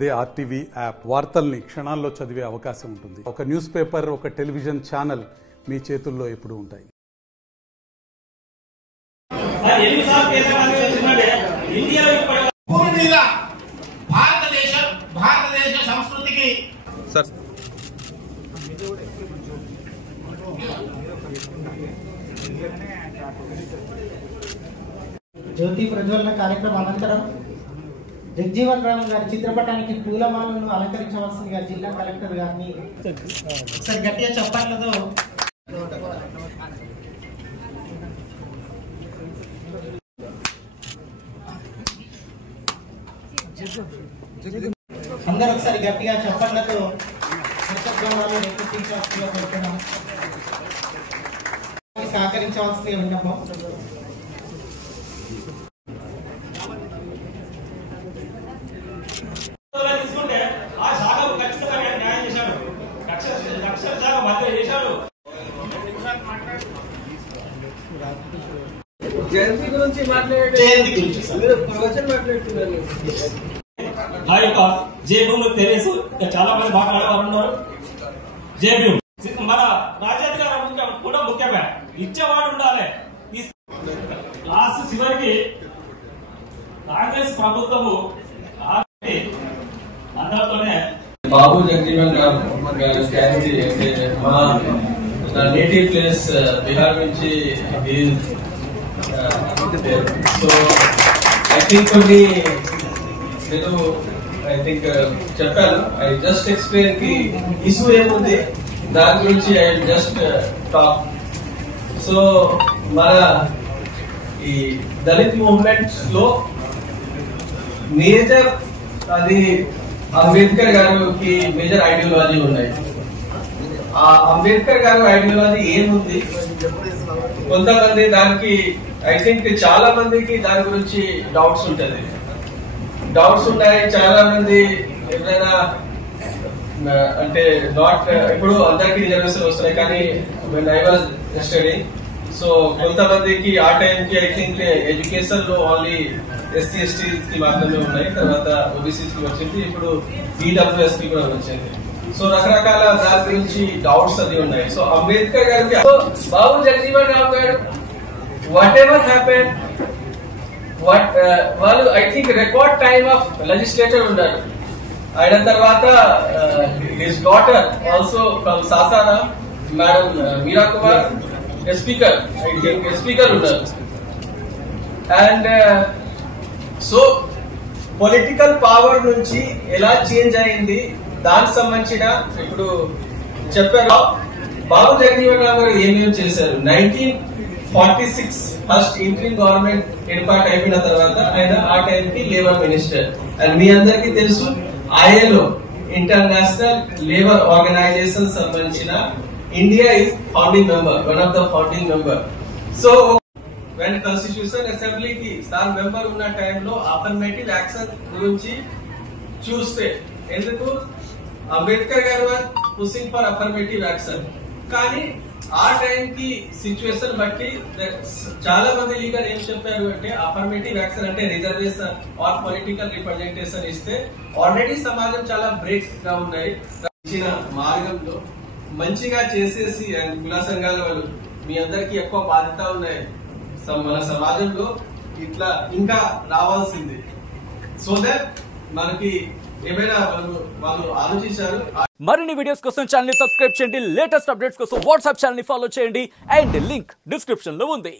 అదే RTV app వార్తల్ని క్షణాల్లో చదివే అవకాశం ఉంటుంది. ఒక న్యూస్ పేపర్, ఒక టెలివిజన్ ఛానల్ మీ చేతుల్లో ఎప్పుడూ ఉంటాయి. భారతదేశ సంస్కృతికి జ్యోతి ప్రజ్వలన కార్యక్రమం అనంతరం జగ్జీవన్ రామ్ గారి చిత్రపటానికి పూలమాలను అలంకరించవలసిందిగా జిల్లా కలెక్టర్ గారిని ఒకసారి గట్టిగా చెప్పట్లతో అందరూ ఒకసారి గట్టిగా చెప్పట్లతో సహకరించవలసిందిగా విన్నపం. జయంతి గురించి మాట్లాడుతున్నారు. ఆ యొక్క జేబీఎంలో తెలుసు చాలా మంది మాట్లాడేవారు ఉన్నారు. జేబీఎం మన రాజాది గారు కూడా ముఖ్యంగా ఇచ్చేవాడు ఉండాలి. లాస్ట్ చివరికి కాంగ్రెస్ ప్రభుత్వము అందరితోనే బాబు జగజీవన్ రామ్ గారు మా నేటివ్ ప్లేస్ బీహార్ నుంచి సో ఐ థింక్ కొన్ని నేను చెప్పాను. ఐ జస్ట్ ఎక్స్ప్లెయిన్ కి ఇష్యూ ఏముంది దాని గురించి ఐ జస్ట్ టాక్. సో మన ఈ దళిత్ మూవ్మెంట్స్ లో మేజర్ అది అంబేద్కర్ గారికి మేజర్ ఐడియాలజీ ఉన్నాయి. ఆ అంబేద్కర్ గారి ఐడియాలజీ ఏముంది, కొంతమంది దానికి ఐ థింక్ చాలా మందికి దాని గురించి డౌట్స్ ఉన్నాయి. చాలా మంది ఎవరైనా అంటే నాట్ ఇప్పుడు అందరికి రిజర్వేషన్ వస్తున్నాయి, కానీ when I was study so కొంతమందికి ఆ టైంకి ఐ థింక్ ఎడ్యుకేషన్ లో ఓన్లీ ఎస్సీ ఎస్టీ కి మాత్రమే ఉన్నాయి. తర్వాత ఓబీసీ కి వచ్చింది, ఇప్పుడు ఈడబ్ల్యూఎస్ కి కూడా వచ్చింది. సో రకరకాల దాని గురించి డౌట్స్ అది ఉన్నాయి. సో అంబేద్కర్ గారికి బాబు జగజీవన్ రామ్ గారు వాట్ ఎవర్ హ్యాపెన్ వాళ్ళు I think record time of legislator ఉన్నారు. అయిన తర్వాత his daughter also from Sasaram madam Meira Kumar speaker I think speaker ఉన్నారు. అండ్ సో పొలిటికల్ పవర్ నుంచి ఎలా చేంజ్ అయింది దానికి సంబంధించిన ఇప్పుడు చెప్పారు. బాబు జగజీవన్ రామ్ గారు ఏమేమి చేశారు. 1946 ఫస్ట్ ఇంట్రీమ్ గవర్నమెంట్ ఏర్పాటు అయిపోయిన తర్వాత ఆయన ఆ టైంకి లేబర్ మినిస్టర్. అండ్ మీ అందరికీ తెలుసు ఐఎల్ఓ ఇంటర్నేషనల్ లేబర్ ఆర్గనైజేషన్ సంబంధించిన India is founding member, one of the founding member. So when constitution అసెంబ్లీకి సార్ మెంబర్ ఉన్న టైంలో అఫర్మేటివ్ యాక్షన్ గురించి చూస్తే ఎందుకు అంబేద్కర్ గారు పుషింగ్ ఫర్ అఫర్మేటివ్ యాక్షన్, కానీ ఆ టైం కి సిచ్యువేషన్ బట్టి చాలా మంది లీడర్ ఏం చెప్పారు అంటే అఫర్మేటివ్ యాక్షన్ అంటే రిజర్వేషన్ ఆర్ పొలిటికల్ రిప్రజెంటేషన్ ఇస్తే ఆల్రెడీ సమాజం చాలా బ్రేక్స్ గా ఉన్నాయి. ఇచ్చిన మార్గంలో మంచిగా చేసేసి అండ్ కుల సంఘాల వాళ్ళు మీ అందరికి ఎక్కువ బాధ్యత ఉన్నాయి మన సమాజంలో ఇట్లా ఇంకా రావాల్సింది. సో దట్ మనకి ఏమైనా వాళ్ళు ఆలోచించారు. మరిన్ని వీడియోస్ కోసం ఛానల్ ని సబ్స్క్రైబ్ చేయండి. లేటెస్ట్ అప్డేట్స్ కోసం వాట్సాప్ ఛానల్ ని ఫాలో చేయండి. అండ్ లింక్ డిస్క్రిప్షన్ లో ఉంది.